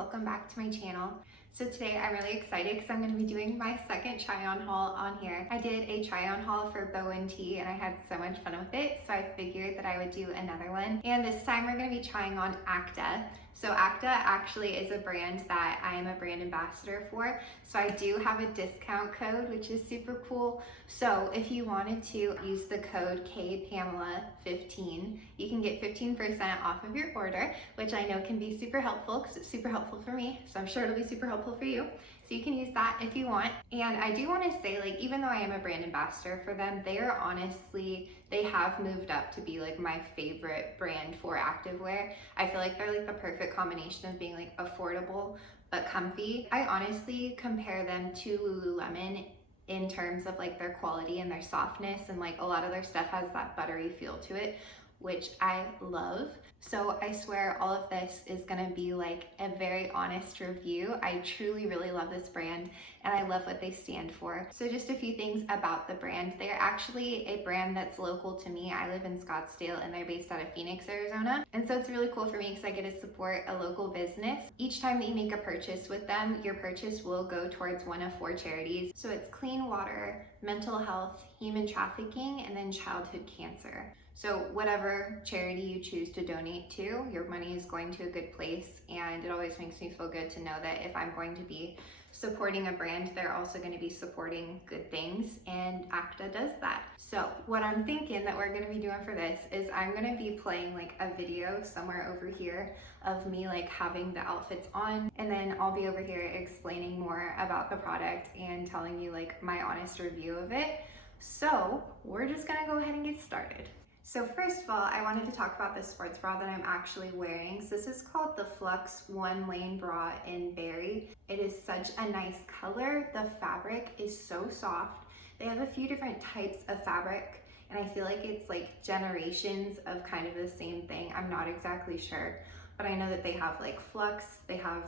welcome back to my channel. So today I'm really excited because I'm going to be doing my second try on haul on here. I did a try on haul for Bow and Tea and I had so much fun with it, so I figured that I would do another one. And this time we're going to be trying on Acta. So Acta actually is a brand that I am a brand ambassador for. So I do have a discount code, which is super cool. So if you wanted to use the code KPamela15, you can get 15% off of your order, which I know can be super helpful because it's super helpful for me. So I'm sure it'll be super helpful for you. So you can use that if you want. And I do want to say, like, even though I am a brand ambassador for them, they are honestly, they have moved up to be like my favorite brand for activewear. I feel like they're like the perfect combination of being like affordable but comfy. I honestly compare them to Lululemon in terms of like their quality and their softness, and like a lot of their stuff has that buttery feel to it, which I love. So I swear all of this is gonna be like a very honest review. I truly really love this brand and I love what they stand for. So just a few things about the brand. They're actually a brand that's local to me. I live in Scottsdale and they're based out of Phoenix, Arizona. And so it's really cool for me because I get to support a local business. Each time that you make a purchase with them, your purchase will go towards one of 4 charities. So it's clean water, mental health, human trafficking, and then childhood cancer. So whatever charity you choose to donate to, your money is going to a good place, and it always makes me feel good to know that if I'm going to be supporting a brand, they're also going to be supporting good things, and Acta does that. So what I'm thinking that we're going to be doing for this is I'm going to be playing like a video somewhere over here of me like having the outfits on, and then I'll be over here explaining more about the product and telling you like my honest review of it. So we're just going to go ahead and get started. So first of all, I wanted to talk about this sports bra that I'm actually wearing. So this is called the Flux One Lane Bra in Berry. It is such a nice color. The fabric is so soft. They have a few different types of fabric, and I feel like it's like generations of kind of the same thing. I'm not exactly sure, but I know that they have like Flux, they have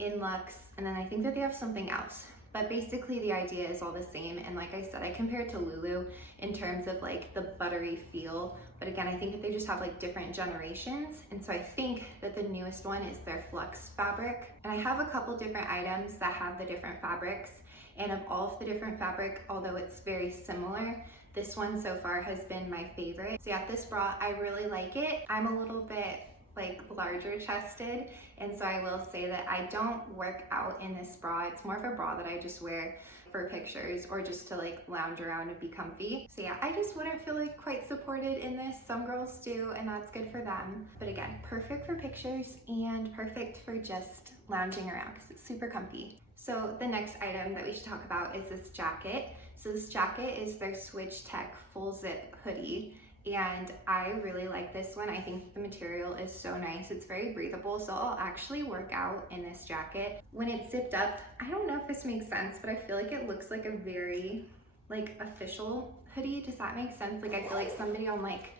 Inlux, and then I think that they have something else. But basically the idea is all the same, and like I said, I compare it to Lulu in terms of like the buttery feel, but again, I think that they just have like different generations, and so I think that the newest one is their Flux fabric. And I have a couple different items that have the different fabrics, and of all of the different fabric, although it's very similar, this one so far has been my favorite. So yeah, this bra, I really like it. I'm a little bit like larger chested, and so I will say that I don't work out in this bra. It's more of a bra that I just wear for pictures or just to like lounge around and be comfy. So yeah, I just wouldn't feel like quite supported in this. Some girls do, and that's good for them. But again, perfect for pictures and perfect for just lounging around because it's super comfy. So the next item that we should talk about is this jacket. So this jacket is their Switch Tech full zip hoodie, and I really like this one. I think the material is so nice. It's very breathable, so I'll actually work out in this jacket. When it's zipped up, I don't know if this makes sense, but I feel like it looks like a very like official hoodie. Does that make sense? Like I feel like somebody on like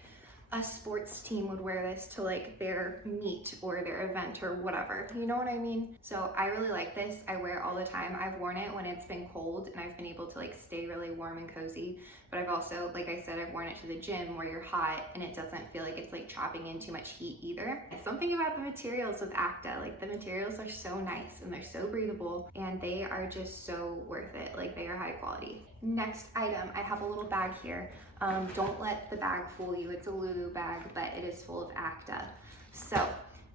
a sports team would wear this to like their meet or their event or whatever. You know what I mean? So I really like this. I wear it all the time. I've worn it when it's been cold and I've been able to like stay really warm and cozy. But I've also, like I said, I've worn it to the gym where you're hot and it doesn't feel like it's like trapping in too much heat either. It's something about the materials with Acta. Like the materials are so nice and they're so breathable and they are just so worth it. Like they are high quality. Next item, I have a little bag here. Don't let the bag fool you. It's a Lulu bag, but it is full of Acta. So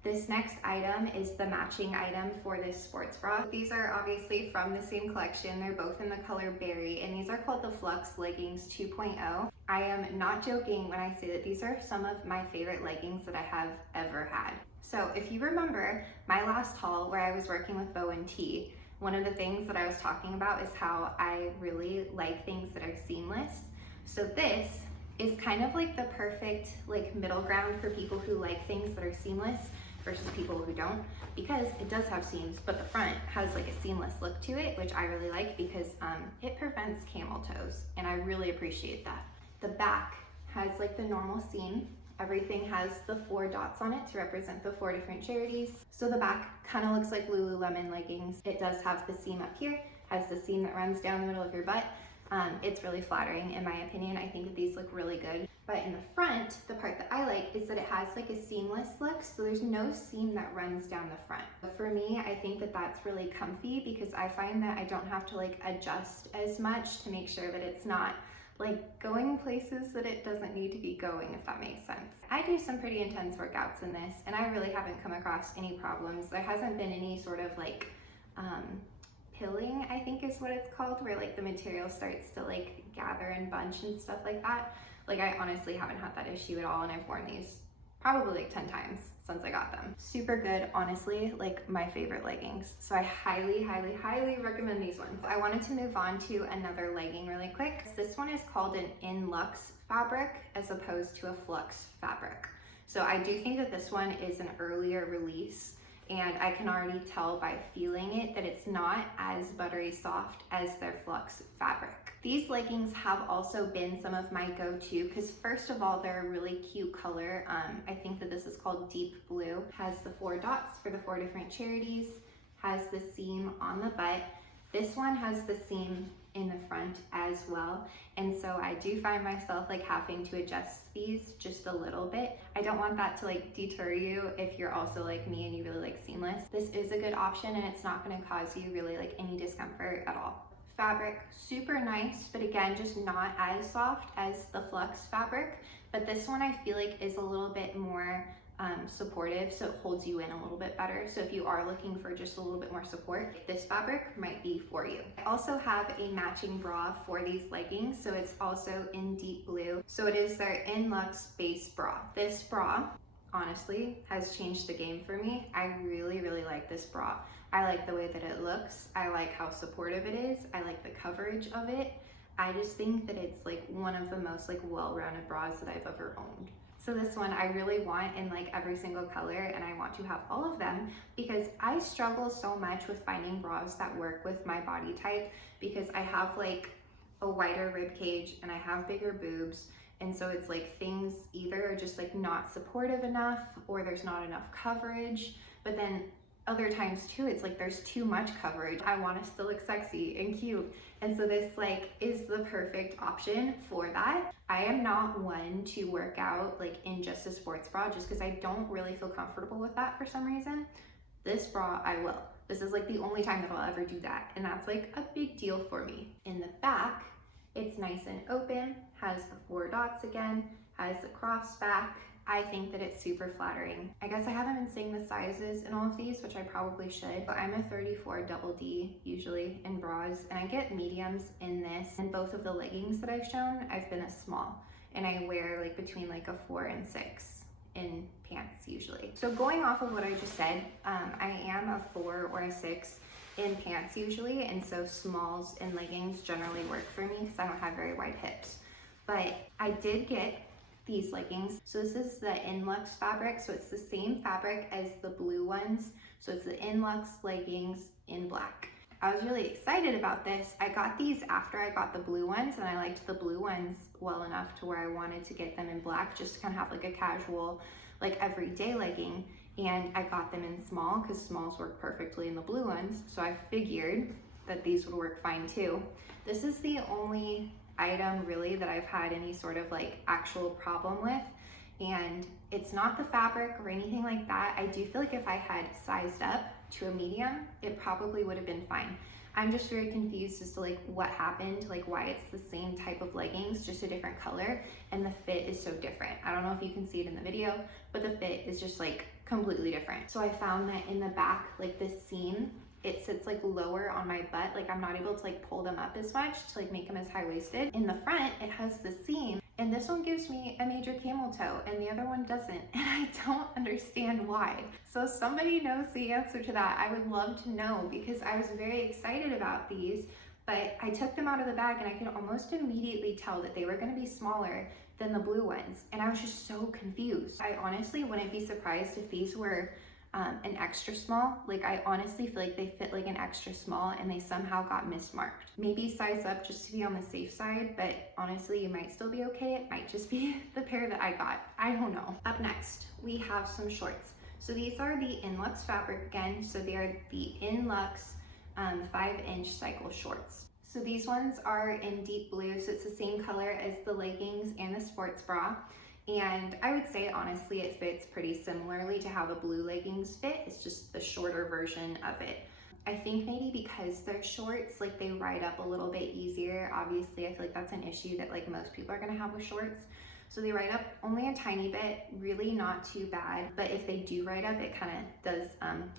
this next item is the matching item for this sports bra. These are obviously from the same collection. They're both in the color berry, and these are called the Luxe Leggings 2.0. I am not joking when I say that these are some of my favorite leggings that I have ever had. So if you remember my last haul where I was working with Bow and Tea, one of the things that I was talking about is how I really like things that are seamless. So this is kind of like the perfect like middle ground for people who like things that are seamless versus people who don't, because it does have seams, but the front has like a seamless look to it, which I really like because it prevents camel toes, and I really appreciate that. The back has like the normal seam. Everything has the 4 dots on it to represent the 4 different charities. So the back kind of looks like Lululemon leggings. It does have the seam up here, has the seam that runs down the middle of your butt, It's really flattering in my opinion. I think that these look really good. But in the front, the part that I like is that it has like a seamless look, so there's no seam that runs down the front. But for me, I think that that's really comfy because I find that I don't have to like adjust as much to make sure that it's not like going places that it doesn't need to be going, if that makes sense. I do some pretty intense workouts in this and I really haven't come across any problems. There hasn't been any sort of like pilling, I think is what it's called, where like the material starts to like gather and bunch and stuff like that. Like I honestly haven't had that issue at all, and I've worn these probably like 10 times since I got them. Super good, honestly, like my favorite leggings. So I highly, highly, highly recommend these ones. I wanted to move on to another legging really quick. This one is called an in luxe fabric as opposed to a flux fabric. So I do think that this one is an earlier release, and I can already tell by feeling it that it's not as buttery soft as their flux fabric. These leggings have also been some of my go-to because first of all, they're a really cute color. I think that this is called deep blue. Has the 4 dots for the 4 different charities, has the seam on the butt. This one has the seam in the front as well, and so I do find myself like having to adjust these just a little bit. I don't want that to like deter you if you're also like me and you really like seamless. This is a good option and it's not going to cause you really like any discomfort at all. Fabric, super nice, but again, just not as soft as the flux fabric, but this one I feel like is a little bit more supportive, so it holds you in a little bit better. So if you are looking for just a little bit more support, this fabric might be for you. I also have a matching bra for these leggings, so it's also in deep blue. So it is their In Luxe base bra. This bra honestly has changed the game for me. I really, really like this bra. I like the way that it looks. I like how supportive it is. I like the coverage of it. I just think that it's like one of the most like well-rounded bras that I've ever owned. So this one I really want in like every single color, and I want to have all of them because I struggle so much with finding bras that work with my body type because I have like a wider rib cage and I have bigger boobs, and so it's like things either are just like not supportive enough or there's not enough coverage, but then other times too it's like there's too much coverage. I want to still look sexy and cute, and so this like is the perfect option for that. I am not one to work out like in just a sports bra just because I don't really feel comfortable with that for some reason. This bra I will. This is like the only time that I'll ever do that, and that's like a big deal for me. In the back, it's nice and open, has the 4 dots again, has the cross back. I think that it's super flattering. I guess I haven't been seeing the sizes in all of these, which I probably should, but I'm a 34 double D usually in bras, and I get mediums in this. And both of the leggings that I've shown, I've been a small, and I wear like between like a 4 and 6 in pants usually. So going off of what I just said, I am a 4 or a 6 in pants usually, and so smalls and leggings generally work for me because I don't have very wide hips. But I did get these leggings. So this is the In Luxe fabric, so it's the same fabric as the blue ones. So it's the In Luxe leggings in black. I was really excited about this. I got these after I got the blue ones, and I liked the blue ones well enough to where I wanted to get them in black just to kind of have like a casual, like everyday legging. And I got them in small because smalls work perfectly in the blue ones. So I figured that these would work fine too. This is the only item really that I've had any sort of like actual problem with, and it's not the fabric or anything like that. I do feel like if I had sized up to a medium, it probably would have been fine. I'm just very confused as to like what happened, like why it's the same type of leggings, just a different color, and the fit is so different. I don't know if you can see it in the video, but the fit is just like completely different. So I found that in the back, like this seam, it sits like lower on my butt. Like I'm not able to like pull them up as much to like make them as high-waisted. In the front, it has the seam, and this one gives me a major camel toe and the other one doesn't. And I don't understand why. So if somebody knows the answer to that, I would love to know because I was very excited about these, but I took them out of the bag and I could almost immediately tell that they were gonna be smaller than the blue ones. And I was just so confused. I honestly wouldn't be surprised if these were an extra small. Like I honestly feel like they fit like an extra small and they somehow got mismarked. Maybe size up just to be on the safe side, but honestly you might still be okay. It might just be the pair that I got. I don't know. Up next, we have some shorts. So these are the In Luxe fabric again. So they are the In Luxe 5-inch cycle shorts. So these ones are in deep blue, so it's the same color as the leggings and the sports bra. And I would say honestly it fits pretty similarly to how the blue leggings fit. It's just the shorter version of it. I think maybe because they're shorts, like they ride up a little bit easier. Obviously, I feel like that's an issue that like most people are gonna have with shorts. So they ride up only a tiny bit, really not too bad. But if they do ride up, it kind of does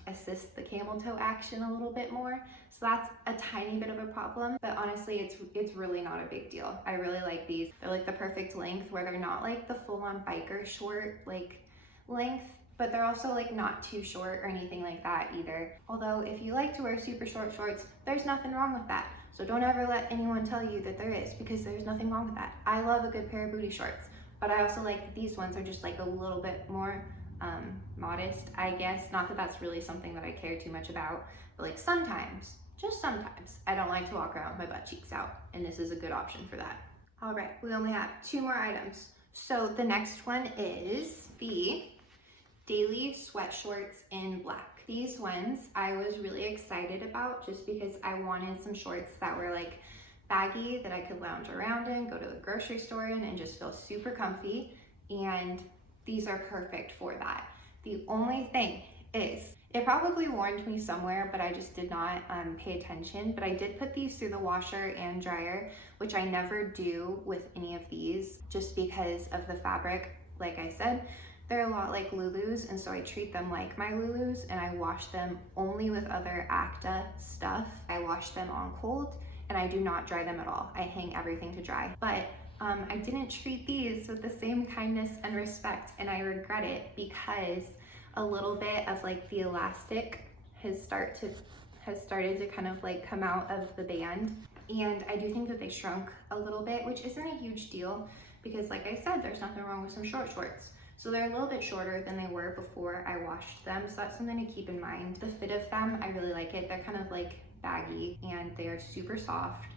assist the camel toe action a little bit more. So that's a tiny bit of a problem. But honestly, it's really not a big deal. I really like these. They're like the perfect length where they're not like the full-on biker short like length, but they're also like not too short or anything like that either. Although if you like to wear super short shorts, there's nothing wrong with that. So don't ever let anyone tell you that there is, because there's nothing wrong with that. I love a good pair of booty shorts, but I also like that these ones are just like a little bit more modest, I guess. Not that that's really something that I care too much about, but like sometimes, just sometimes, I don't like to walk around with my butt cheeks out, and this is a good option for that. All right, we only have 2 more items. So the next one is the daily sweat shorts in black. These ones I was really excited about just because I wanted some shorts that were like baggy, that I could lounge around in, go to the grocery store in, and just feel super comfy. And these are perfect for that. The only thing is, it probably warned me somewhere, but I just did not pay attention. But I did put these through the washer and dryer, which I never do with any of these, just because of the fabric. Like I said, they're a lot like Lulus, and so I treat them like my Lulus, and I wash them only with other Acta stuff. I wash them on cold, and I do not dry them at all. I hang everything to dry. But I didn't treat these with the same kindness and respect, and I regret it because a little bit of like the elastic has started to kind of like come out of the band. And I do think that they shrunk a little bit, which isn't a huge deal because like I said, there's nothing wrong with some short shorts. So they're a little bit shorter than they were before I washed them. So that's something to keep in mind. The fit of them, I really like it. They're kind of like baggy and they are super soft.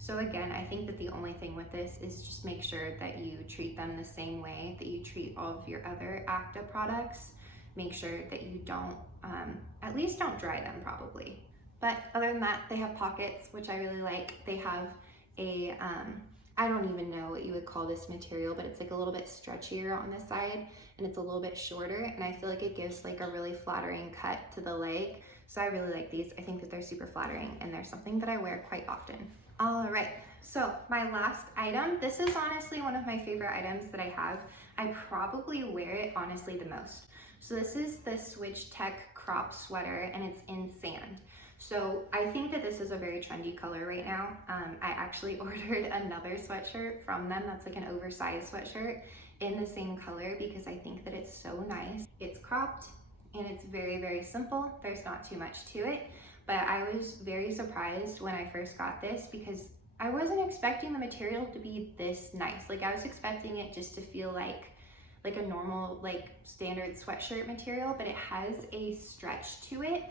So again, I think that the only thing with this is just make sure that you treat them the same way that you treat all of your other Acta products. Make sure that you don't, at least don't dry them probably. But other than that, they have pockets, which I really like. They have a, I don't even know what you would call this material, but it's like a little bit stretchier on this side and it's a little bit shorter. And I feel like it gives like a really flattering cut to the leg. So I really like these. I think that they're super flattering and they're something that I wear quite often. All right, so my last item, this is honestly one of my favorite items that I have. I probably wear it honestly the most. So this is the Switch Tech crop sweater and it's in sand. So I think that this is a very trendy color right now. I actually ordered another sweatshirt from them that's like an oversized sweatshirt in the same color because I think that it's so nice. It's cropped and it's very, very simple. There's not too much to it, but I was very surprised when I first got this because I wasn't expecting the material to be this nice. Like I was expecting it just to feel like a normal, like standard sweatshirt material, but it has a stretch to it.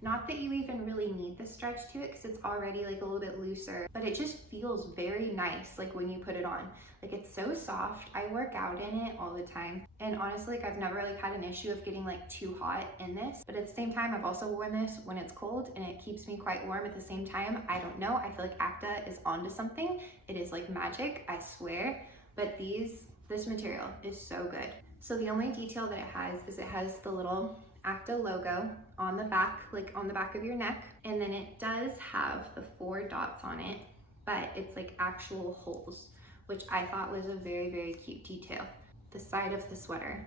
Not that you even really need the stretch to it because it's already like a little bit looser, but it just feels very nice like when you put it on. Like it's so soft. I work out in it all the time. And honestly, like I've never like had an issue of getting like too hot in this, but at the same time, I've also worn this when it's cold and it keeps me quite warm at the same time. I don't know. I feel like Acta is onto something. It is like magic, I swear. But this material is so good. So the only detail that it has is it has the little Acta logo on the back, like on the back of your neck. And then it does have the 4 dots on it, but it's like actual holes, which I thought was a very, very cute detail. The side of the sweater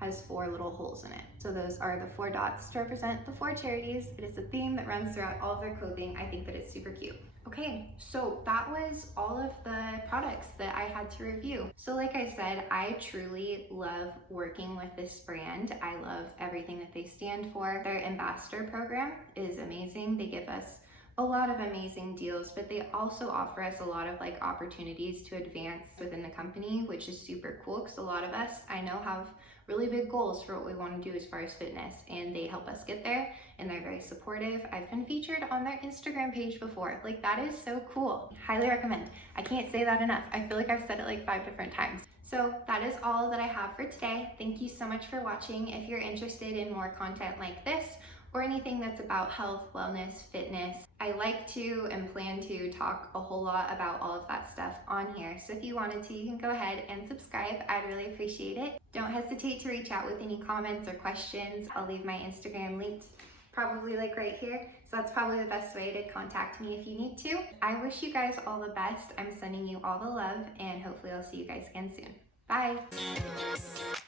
has 4 little holes in it. So those are the 4 dots to represent the 4 charities. It is a theme that runs throughout all of their clothing. I think that it's super cute. Okay, so that was all of the products that I had to review. So like I said, I truly love working with this brand. I love everything that they stand for. Their ambassador program is amazing. They give us a lot of amazing deals, but they also offer us a lot of like opportunities to advance within the company, which is super cool because a lot of us I know have really big goals for what we want to do as far as fitness, and they help us get there and they're very supportive. I've been featured on their Instagram page before. Like that is so cool. Highly recommend. I can't say that enough. I feel like I've said it like 5 different times. So that is all that I have for today. Thank you so much for watching. If you're interested in more content like this, or anything that's about health, wellness, fitness. I like to and plan to talk a whole lot about all of that stuff on here. So if you wanted to, you can go ahead and subscribe. I'd really appreciate it. Don't hesitate to reach out with any comments or questions. I'll leave my Instagram linked probably like right here. So that's probably the best way to contact me if you need to. I wish you guys all the best. I'm sending you all the love, and hopefully I'll see you guys again soon. Bye.